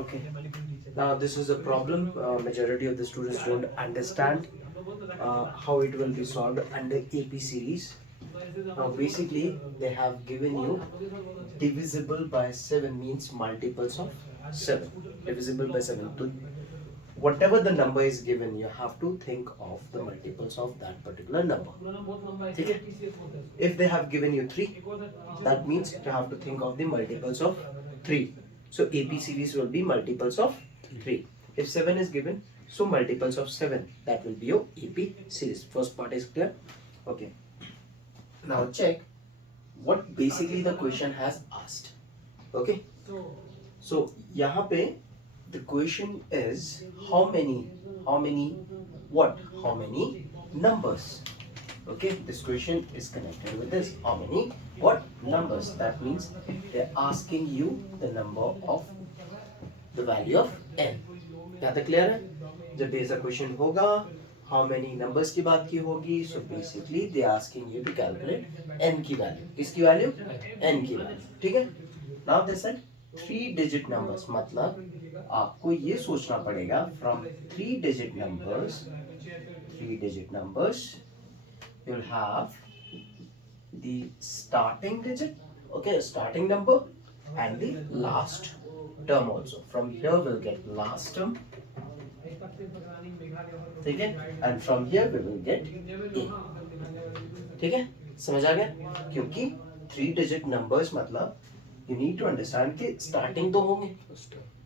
Okay. Now this is a problem. Majority of the students don't understand how it will be solved under AP series. Now basically they have given you divisible by 7 means multiples of 7. Divisible by 7. So whatever the number is given, you have to think of the multiples of that particular number. Okay? If they have given you 3, that means you have to think of the multiples of 3. So AP series will be multiples of 3. If 7 is given, so multiples of 7, that will be your AP series. First part is clear? Okay. Now check what basically the question has asked. Okay. So यहाँ पे the question is how many numbers. Okay, this question is connected with this. How many what numbers? That means they're asking you the number of the value of n. क्या तो clear है? जब ऐसा question होगा how many numbers की बात की होगी, so basically they are asking you to calculate n की वैल्यू. किसकी वैल्यू? n की वैल्यू. ठीक है? Now they said 3 digit numbers, मतलब आपको ये सोचना पड़ेगा from 3 digit numbers you'll have the starting digit, okay, starting number, and the last term also. From here we'll get last term, ठीक है, and from here we will get a. ठीक है, समझ आ गया? क्योंकि 3 digit numbers मतलब you need to understand कि starting तो होंगे,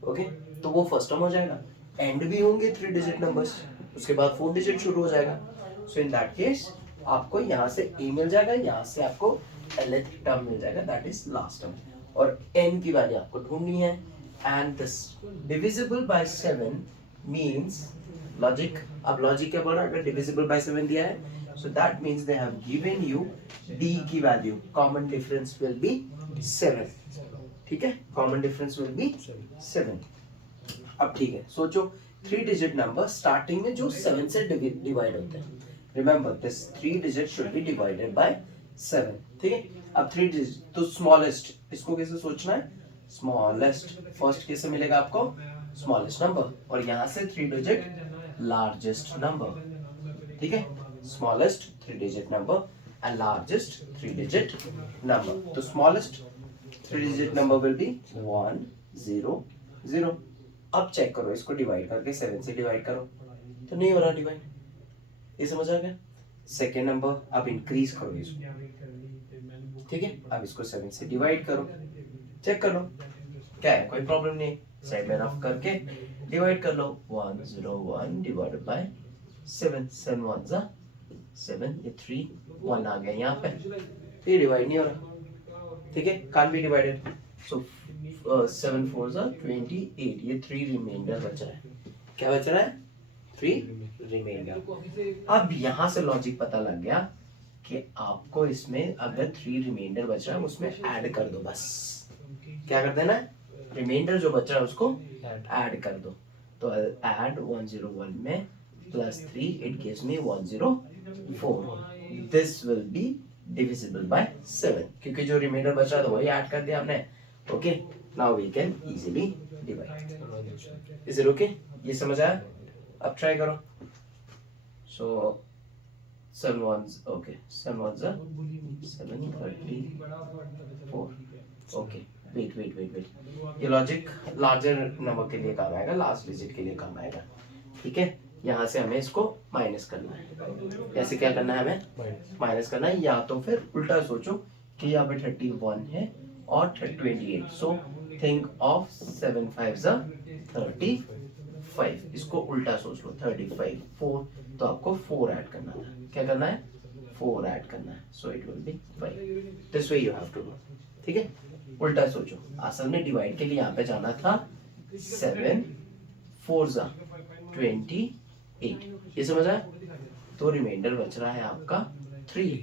okay, तो वो first term हो जाएगा, end भी होंगे 3 digit numbers, उसके बाद 4 digit शुरू हो जाएगा. So in that case आपको यहाँ से a मिल जाएगा, यहाँ से आपको nth टर्म मिल जाएगा, that is last term, और n की वैल्यू आपको ढूंढनी है. And this divisible by 7 means logic. अब logic क्या बोल रहा है? अगर divisible by 7 दिया है, so that means they have given you d की value, common difference will be 7. ठीक है, common difference will be 7. अब ठीक है, सोचो 3 digit number starting में जो 7 से divide होते हैं. Remember this 3 digit should be divided by 7. ठीक है, अब 3 digit तो smallest, इसको कैसे सोचना है? Smallest first कैसे मिलेगा आपको? Smallest number, और यहाँ से 3 digit largest number. ठीक है, smallest 3 digit number and largest 3 digit number. तो smallest 3 digit number will be 1 0 0. अब चेक करो, इसको डिवाइड करके 7 से डिवाइड करो, तो नहीं हो रहा डिवाइड. ये समझ आ गया? सेकेंड नंबर अब इंक्रीज करो इसको, ठीक है, अब इसको 7 से डिवाइड करो, चेक कर लो क्या है, कोई प्रॉब्लम नहीं. साइड में रफ करके डिवाइड कर लो. 101 डिवाइडेड बाय 7, 7 1 जा 7, ये 3 1 आ गया यहाँ पे, ये डिवाइड नहीं हो रहा. ठीक है, कांट बी डिवाइडेड. सो 7 4 जा 28, ये 3 रिमाइंडर बच रहा है. क्या बच रहा है? 3 रिमाइंडर. अब यहाँ से लॉजिक पता लग गया कि आपको इसमें अगर 3 रिमाइंडर बच रहा है उसमें ऐड कर दो. बस क्या कर देना है? रिमाइंडर जो बच रहा है उसको ऐड कर दो. तो ऐड 101 में plus 3, it gives me 104. This will be divisible by 7, क्योंकि जो रिमाइंडर बच रहा था वही ऐड कर दिया हमने. Okay, now we can easily divide. Is it okay? ये समझ आया? अब ट्राई करो. So 7 1s, okay, 7 1s are 7 34. Okay, wait, ये लॉजिक लार्जर नंबर के लिए काम आएगा, लास्ट डिजिट के लिए काम आएगा. ठीक है, यहाँ से हमें इसको माइनस करना है. ऐसे क्या करना है? हमें माइनस करना है, या तो फिर उल्टा सोचो कि यहाँ पे 31 है और 28. So think of 7 5s are 35. इसको उल्टा सोच लो, 35 4, तो आपको 4 ऐड करना था. क्या करना है? 4 ऐड करना है. So it will be 5. This way you have to do. ठीक है, उल्टा सोचो. असल में डिवाइड के लिए यहाँ पे जाना था 7 4s are 28. ये समझ आया? तो रिमाइंडर बच रहा है आपका 3,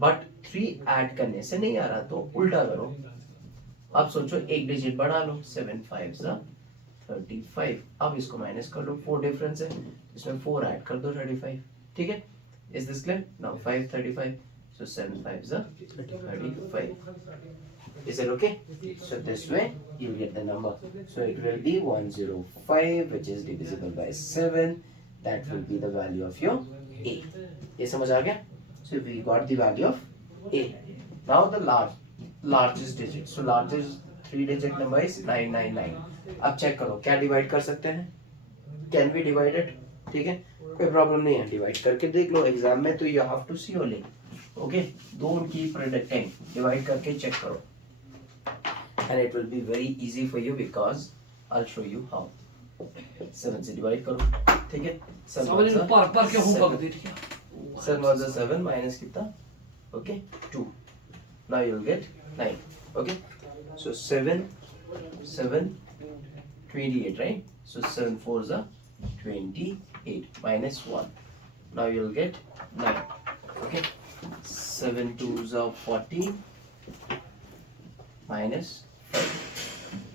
बट 3 ऐड करने से नहीं आ रहा, तो उल्टा करो. अब सोचो एक डिजिट बढ़ा लो, 7 5s are 35. अब इसको माइनस कर लो, 4 डिफरेंस है, इसमें 4 ऐड कर दो, 35. ठीक है, is this clear? Now 5 35, so 7 5s are 35. Is it okay? So this way you'll get the number. So it will be 105, which is divisible by 7. That will be the value of your A. ये समझ आ गया? So we got the value of A. Now the largest digit. So largest 3-digit number is 999. अब check करो क्या divide कर सकते हैं? Can be divided? ठीक है, कोई प्रॉब्लम नहीं है, डिवाइड करके देख लो एग्जाम में, तो you have to see only. Okay, don't keep predicting, divide करके चेक करो and it will be very easy for you because I'll show you how. 7 से डिवाइड करो, ठीक है. 7 was a 7 minus कितना? Okay, 2. Now you'll get 9. Okay, so 7 28, right? So 7 4s are 28 minus 1. Now you'll get 9. Okay, 7 2s are 14 minus 5.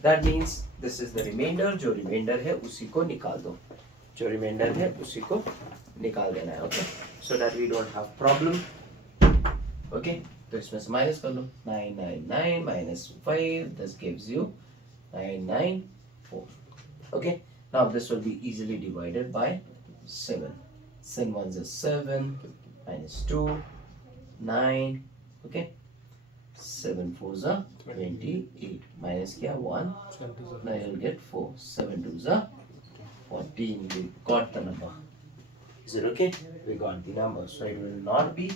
That means this is the remainder. जो remainder है उसी को निकाल दो, जो remainder है उसी को निकाल देना है. Okay, so that we don't have problem. Okay, तो इसमें से माइनस कर लो. 999 minus 5, this gives you 994. Okay, now this will be easily divided by 7. 7 1s is 7 minus 2, 9. Okay, 7 4s are 28 minus क्या 1. Now you'll get 4. 7 2s are 14. We got the number. Is it okay? We got the number. So it will not be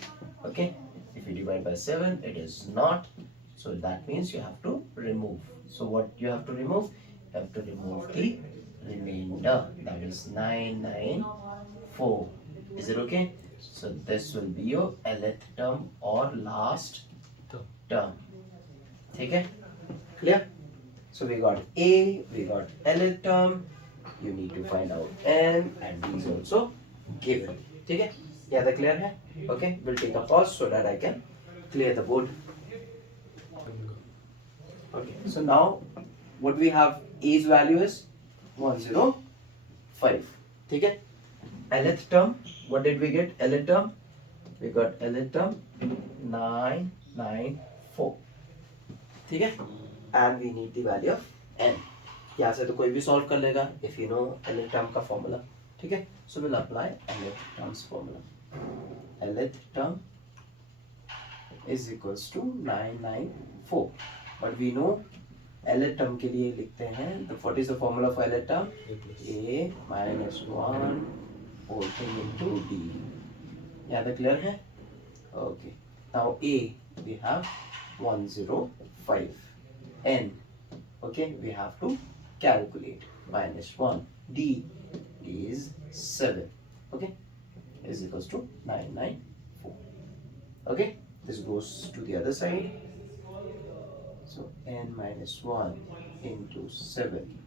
okay. If you divide by 7, it is not. So that means you have to remove. So what you have to remove? You have to remove the remainder. That is 994. Is it okay? So this will be your nth term or last term. ठीक है? Clear? So we got A, we got nth term. You need to find out n, and these also given. ठीक है? Yeah, the clear है? Okay, we'll take a pause so that I can clear the board. Okay, so now what we have, A's value is 105. ठीक है? Nth term, what did we get? Nth term, we got nth term 994. ठीक है? And we need the value of n. यहाँ से तो कोई भी solve कर लेगा if you know nth term का फॉर्मूला. ठीक है? So we'll apply nth term's formula. Nth term is equals to 994. But we know nth term के लिए लिखते हैं, what is the formula for nth term? A minus 1 whole thing into D. यहाँ तक clear है? Okay. Now A we have 105. N, okay, we have to calculate. Minus 1. D is 7. Okay, is equals to 994. Okay, this goes to the other side. So n minus 1 into 7.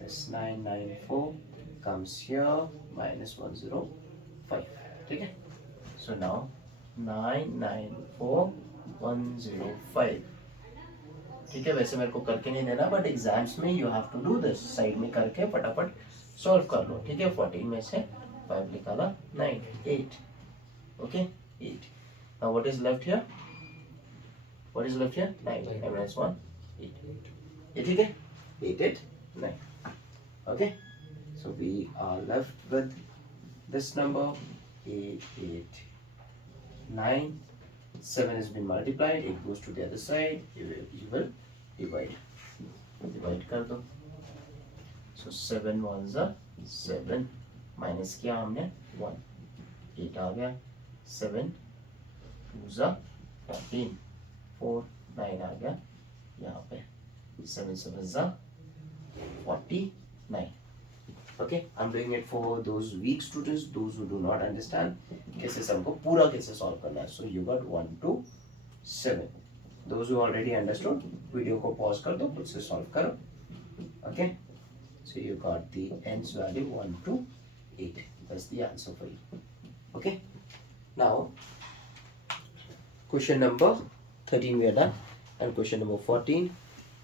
This 994 comes here, minus 105. Okay, so now 994 105. ठीक है, वैसे मेरे को करके नहीं देना, but exams में you have to do this. Side में करके फटाफट सॉल्व कर लो. ठीक है, 14 में से 5 निकाला 9 8. Okay, 8. Now what is left here? What is left here? 9 minus 1 8. ये ठीक है, 8 8 9. Okay, so we are left with this number 8 8 9. 7 has been multiplied, it goes to the other side. You will divide कर दो. So 7 1s are 7 minus किया हमने 1, 8 आ गया. 7 2s are 14, 4 9 आ गया यहाँ पे. 7 7s are 49. Okay, I'm doing it for those weak students, those who do not understand कैसे सम को पूरा कैसे सॉल्व करना है. So you got 1 to 7. Those who already understood, video को पॉज कर दो, खुद से सॉल्व करो. Okay, so you got the n's value 1 to 8. That's the answer for you. Okay, now question number 13 we are done, and question number 14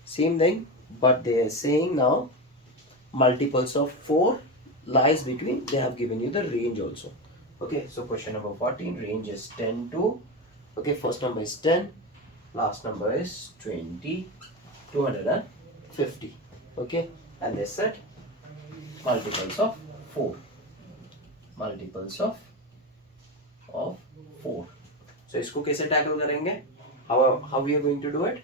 same thing, but they are saying now multiples of 4 lies between. They have given you the range also. Okay, so question number 14, range is 10 to, okay, first number is 10, last number is 20, 250. Okay, and they said multiples of 4. Multiples of 4. So इसको कैसे tackle करेंगे? How we are going to do it?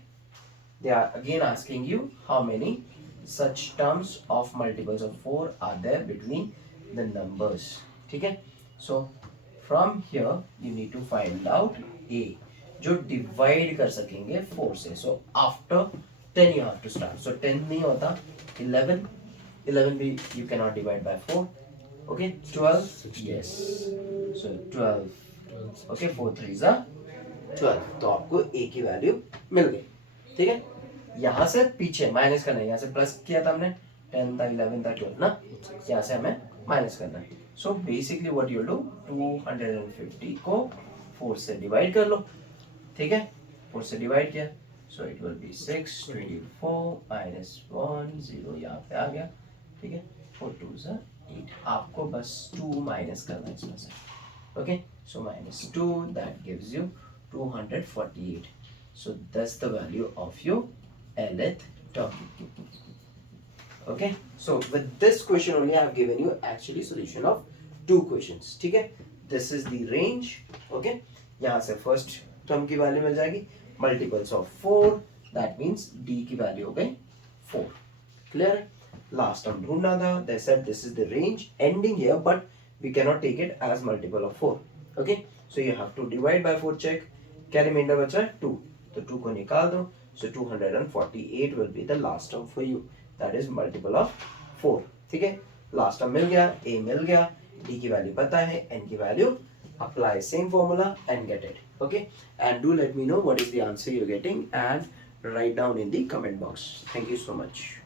They are again asking you how many such terms of multiples of 4 are there between the numbers. ठीक है? So from here you need to find out a जो divide कर सकेंगे 4 से. So after 10 you have to start. So 10 नहीं होता, 11. 11 भी you cannot divide by 4. Okay, 12. 16. Yes. So 12. Okay, 4 3s are 12. तो आपको a की वैल्यू मिल गई. ठीक है, यहाँ से पीछे माइनस करना है. यहाँ से प्लस किया था हमने, 10 था, 11 था, 12 ना. यहाँ से हमें माइनस करना है. So basically what you do, 250 को 4 से डिवाइड कर लो. ठीक है, 4 से डिवाइड किया, सो इट विल बी 6, 24 माइनस 1 0 यहाँ पे आ गया. ठीक है, 4 2s are 8. आपको बस 2 माइनस करना है इसमें से. Okay, so minus 2 that gives you 248. So that's the value of your nth term. Okay, so with this question only I have given you actually solution of 2 questions. ठीक है, this is the range. Okay, यहाँ से first term की value मिल जाएगी, multiples of 4, that means d की value हो गई 4. Clear? Last term ढूंढना था, they said this is the range ending here but we cannot take it as multiple of 4. Okay, so you have to divide by 4. check, क्या reminder बचा है 2, तो 2 को निकाल दो. So 248 will be the last term for you, that is multiple of 4. ठीक है, last term मिल गया, a मिल गया, d की वैल्यू पता है, n की value, apply same formula and get it. Okay, and do let me know what is the answer you're getting and write down in the comment box. Thank you so much.